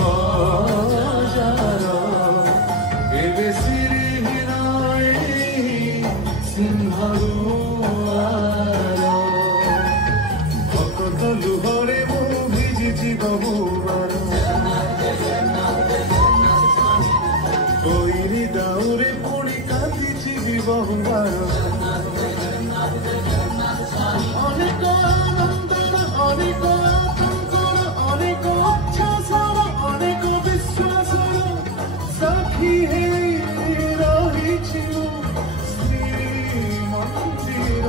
ବଜାର ଏବେ ସିରିହୀନାଏ ସିଂହରୁଆର ଭକ୍ତ ଲୁହରେ ମୁଁ ଭିଜିଛି ବହୁବାର କୋଇଲି ଦାଉରେ ପୁଣି କାନ୍ଦିଛି ବି ବହୁବାର ଅନେକ ଆନନ୍ଦର ଅନେକ ଆତଙ୍କର ଅନେକ ଉଚ୍ଛ୍ୱାସର ଅନେକ ବିଶ୍ୱାସର ସାକ୍ଷୀ ହେଇ ରହିଛି ଶ୍ରୀମନ୍ଦିର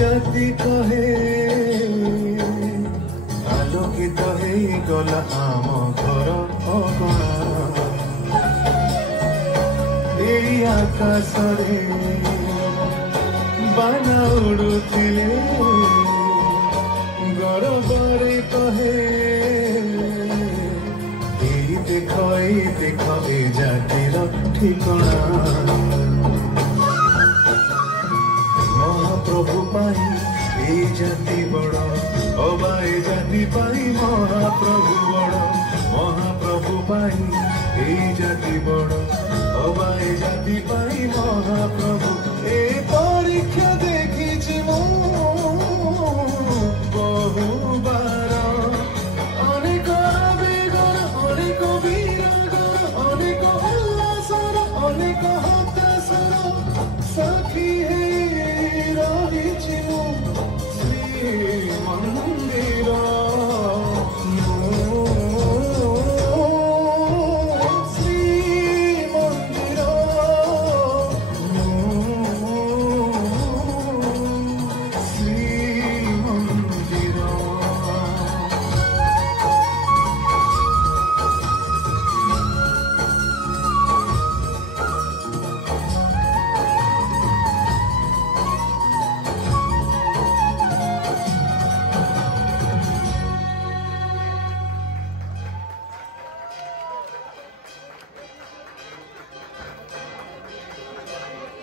जाति कहे आलोकित हे गला आम घर अगणा एई आकाश रे बाना उड़ुथिले गौरवरे कहे एई देख ए जातिर ठिकणा महाप्रभु पाई ए जाति बड़ अबा ए जाति पाई महाप्रभु बड़ महाप्रभु पाई ए जाति बड़ अबा ए जाति पाई महाप्रभु ए परीक्षा देखी बहुबार अनेक आवेगर अनेक वीरगर अनेक उल्लासर अनेक हताशर साक्षी हे रहिछु श्रीमन्दिर